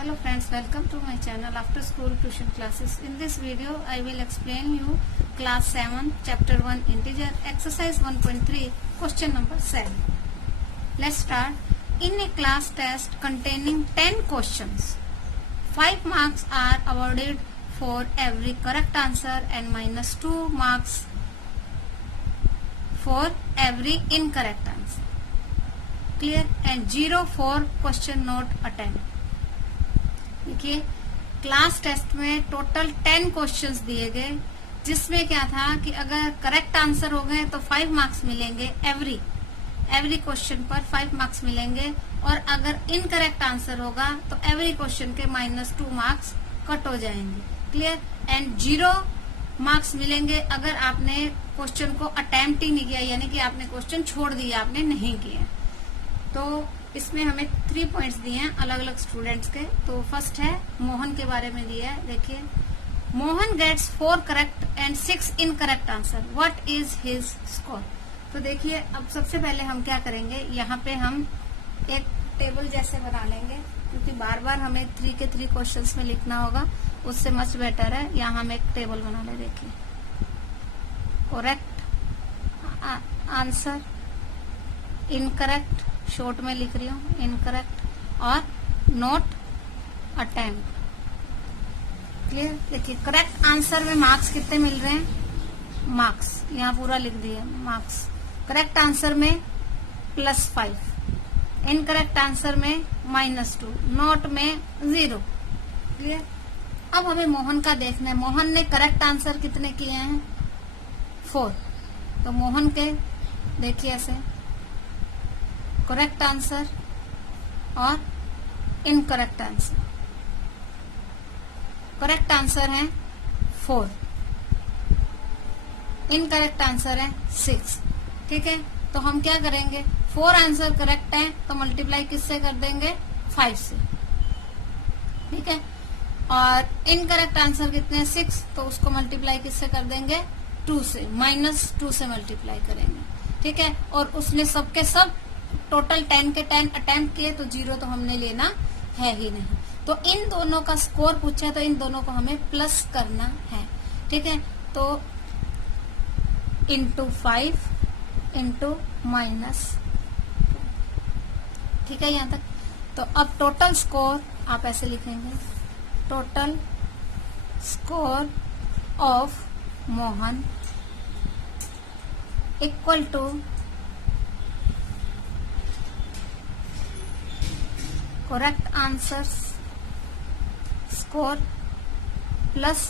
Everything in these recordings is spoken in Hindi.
Hello friends, welcome to my channel After School Tuition Classes. In this video, I will explain you class 7, chapter 1 integer, exercise 1.3, question number 7. Let's start. In a class test containing 10 questions, 5 marks are awarded for every correct answer and minus 2 marks for every incorrect answer. Clear? And 0 for question not attempt. देखिए क्लास टेस्ट में टोटल 10 क्वेश्चंस दिए गए, जिसमें क्या था कि अगर करेक्ट आंसर हो गए तो 5 मार्क्स मिलेंगे एवरी क्वेश्चन पर 5 मार्क्स मिलेंगे, और अगर इनकरेक्ट आंसर होगा तो एवरी क्वेश्चन के माइनस 2 मार्क्स कट हो जाएंगे. क्लियर? एंड 0 मार्क्स मिलेंगे अगर आपने क्वेश्चन को अटेम्प्ट ही नहीं किया, यानी कि आपने क्वेश्चन छोड़ दिया, आपने नहीं किया. तो इसमें हमें 3 पॉइंट्स दिए हैं अलग अलग स्टूडेंट्स के. तो फर्स्ट है मोहन के बारे में दिया है. देखिए, Mohan gets 4 correct and 6 incorrect answer. What is his score? तो देखिए, अब सबसे पहले हम क्या करेंगे, यहाँ पे हम एक टेबल जैसे बना लेंगे, क्योंकि बार बार हमें 3 के 3 क्वेश्चंस में लिखना होगा, उससे मच बेटर है यहाँ हम एक टेबल बना ले. देखिए, करेक्ट आंसर, इनकरेक्ट शॉर्ट में लिख रही हूँ, इनकरेक्ट, और नॉट अटेम्प्ट. क्लियर? देखिए, करेक्ट आंसर में मार्क्स कितने मिल रहे हैं, मार्क्स यहाँ पूरा लिख दिए, मार्क्स. करेक्ट आंसर में +5, इनकरेक्ट आंसर में -2, नॉट में 0. क्लियर? अब हमें मोहन का देखना है. मोहन ने करेक्ट आंसर कितने किए हैं, 4. तो मोहन के देखिए ऐसे करेक्ट आंसर और इनकरेक्ट आंसर. करेक्ट आंसर है 4, इनकरेक्ट आंसर है 6. ठीक है? तो हम क्या करेंगे, 4 आंसर करेक्ट है तो मल्टीप्लाई किससे कर देंगे, 5 से. ठीक है? और इनकरेक्ट आंसर कितने, 6, तो उसको मल्टीप्लाई किससे कर देंगे, 2 से, -2 से मल्टीप्लाई करेंगे. ठीक है? और उसने सबके सब टोटल 10 के 10 अटेम्प्ट किए, तो 0 तो हमने लेना है ही नहीं. तो इन दोनों का स्कोर पूछा है, तो इन दोनों को हमें प्लस करना है. ठीक है? तो इंटू 5 इंटू -. ठीक है यहाँ तक? तो अब टोटल स्कोर आप ऐसे लिखेंगे, total score of Mohan equal to correct answers score plus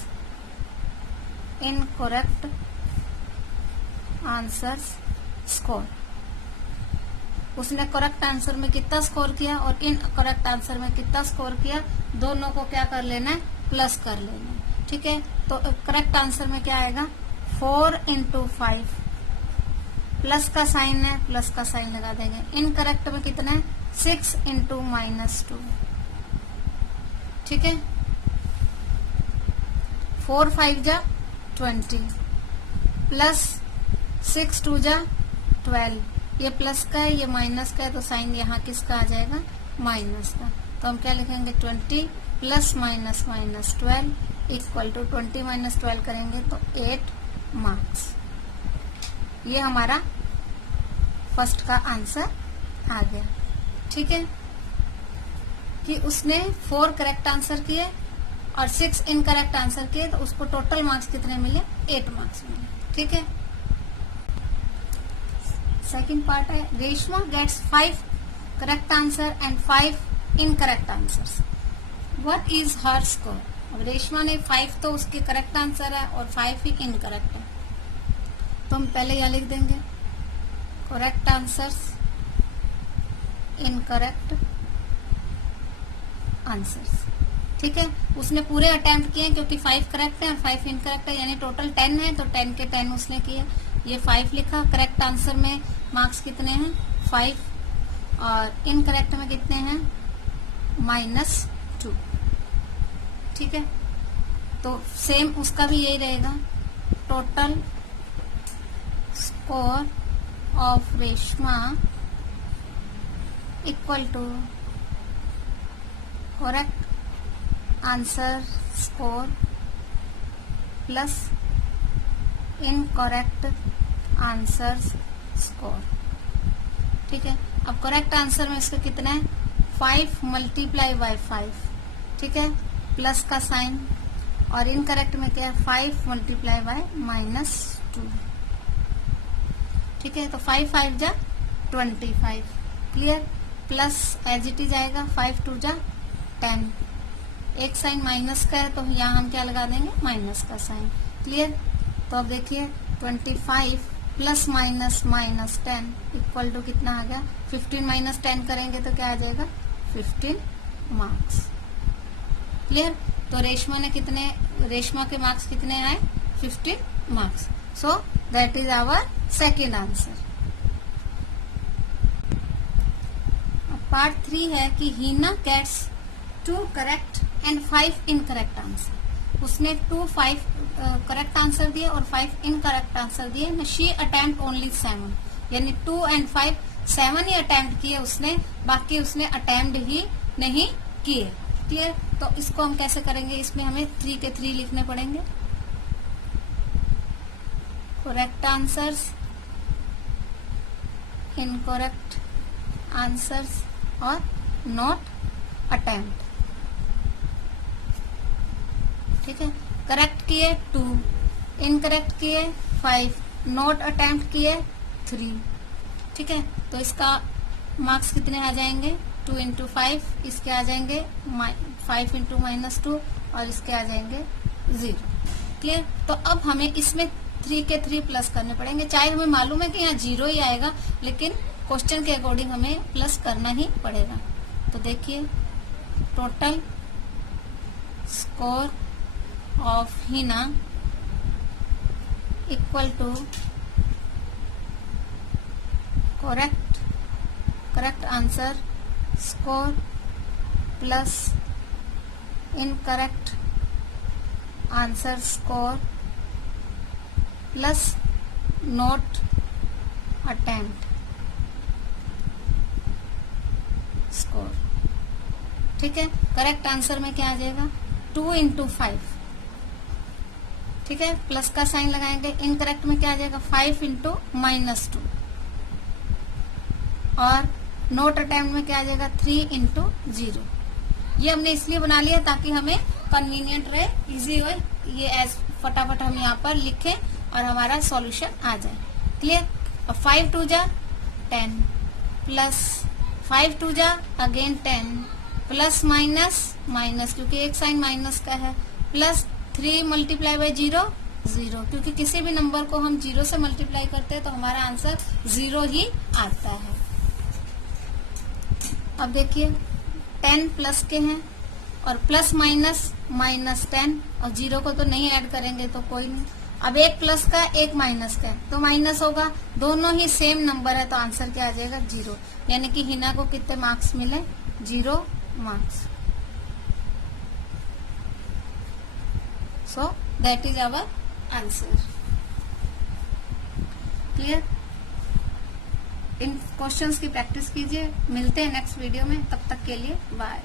incorrect answers score. उसने करेक्ट आंसर में कितना स्कोर किया और इनकरेक्ट आंसर में कितना स्कोर किया, दोनों को क्या कर लेना है, प्लस कर लेना है. ठीक है? तो करेक्ट आंसर में क्या आएगा, 4 इंटू 5, प्लस का साइन है, प्लस का साइन लगा देंगे. इनकरेक्ट में कितना है, 6 इंटू -2. ठीक है? 4 5 जा 20 प्लस 6 2 जा 12. ये प्लस का है, ये माइनस का है, तो साइन यहाँ किसका आ जाएगा, माइनस का. तो हम क्या लिखेंगे, 20 प्लस माइनस -12 इक्वल टू 20 - 12 करेंगे तो 8 मार्क्स. ये हमारा फर्स्ट का आंसर आ गया. ठीक है? कि उसने 4 करेक्ट आंसर किए और 6 इनकरेक्ट आंसर किए, तो उसको टोटल मार्क्स कितने मिले, 8 मार्क्स मिले. ठीक है? सेकंड पार्ट है, Reshma gets 5 correct answer and 5 incorrect answers. What is her score? अब रेशमा ने 5 तो उसके करेक्ट आंसर है और 5 ही इनकरेक्ट है, तो हम पहले यहाँ लिख देंगे करेक्ट आंसर्स, इनकरेक्ट आंसर्स. ठीक है? उसने पूरे अटेम्प्ट किए क्योंकि 5 करेक्ट है और 5 इनकरेक्ट है, यानी टोटल 10 है, तो 10 के 10 उसने किए. ये 5 लिखा. करेक्ट आंसर में मार्क्स कितने हैं, 5, और इनकरेक्ट में कितने हैं, -2. ठीक है? तो सेम उसका भी यही रहेगा, total score of Reshma equal to correct answer score plus incorrect answer score. ठीक है, अब करेक्ट आंसर में इसका कितना है 5 मल्टीप्लाई बाय 5, ठीक है, प्लस का साइन, और इनकरेक्ट में क्या है 5 मल्टीप्लाई बाय -2। ठीक है, तो 5 5 जा 25, clear, plus as it is आएगा 5 2 जा 10, एक साइन माइनस का है तो यहाँ हम क्या लगा देंगे माइनस का साइन, क्लियर। तो अब देखिए 25 प्लस माइनस -10 इक्वल टू कितना आ गया 15 माइनस 10 करेंगे तो क्या आ जाएगा 15 मार्क्स, क्लियर। तो रेशमा के मार्क्स कितने आए 15 marks. So that is our second answer. Part 3 है कि Heena gets 2 correct and 5 incorrect answer. उसने 2 5 करेक्ट आंसर दिए और 5 इनकरेक्ट आंसर दिए। शी अटेम्प्ट ओनली 7, यानी 2 एंड 5 7 ही अटेम्प्ट किए उसने, बाकी उसने अटेम्प्ट ही नहीं किए, क्लियर। तो इसको हम कैसे करेंगे, इसमें हमें 3 के 3 लिखने पड़ेंगे, करेक्ट आंसर्स, इनकरेक्ट आंसर्स और नॉट अटेम्प्ट। ठीक है, करेक्ट किए 2, इनकरेक्ट किए 5, नॉट अटेम्प्ट किए 3। ठीक है, तो इसका मार्क्स कितने आ जाएंगे 2 इंटू 5, इसके आ जाएंगे 5 इंटू -2 और इसके आ जाएंगे 0, क्लियर। तो अब हमें इसमें 3 के 3 प्लस करने पड़ेंगे, चाहे हमें मालूम है कि यहाँ 0 ही आएगा, लेकिन क्वेश्चन के अकॉर्डिंग हमें प्लस करना ही पड़ेगा। तो देखिए total score of Hina equal to correct answer score plus incorrect answer score plus not attempt score. ठीक है, करेक्ट आंसर में क्या आ जाएगा 2 इंटू 5, ठीक है, प्लस का साइन लगाएंगे। इनकरेक्ट में क्या आ जाएगा 5 इंटू -2 और नॉट अटेम्प्ट में क्या आ जाएगा 3 इंटू 0। ये हमने इसलिए बना लिया ताकि हमें कन्वीनियंट रहे, इजी हो, ये एज फटाफट हम यहाँ पर लिखें और हमारा सॉल्यूशन आ जाए, क्लियर। अब 5 2 जा 10 प्लस 5 2 जा अगेन 10 प्लस माइनस क्योंकि एक साइन माइनस का है, प्लस 3 मल्टीप्लाई बाय 0 0, क्योंकि किसी भी नंबर को हम 0 से मल्टीप्लाई करते हैं तो हमारा आंसर 0 ही आता है। अब देखिए 10 प्लस के हैं और प्लस -10 और 0 को तो नहीं ऐड करेंगे तो कोई नहीं। अब एक प्लस का एक माइनस का तो माइनस होगा, दोनों ही सेम नंबर है तो आंसर क्या आ जाएगा 0, यानी कि हिना को कितने मार्क्स मिले 0 marks. So that is our answer, clear. इन क्वेश्चंस की प्रैक्टिस कीजिए, मिलते हैं नेक्स्ट वीडियो में, तब तक के लिए बाय।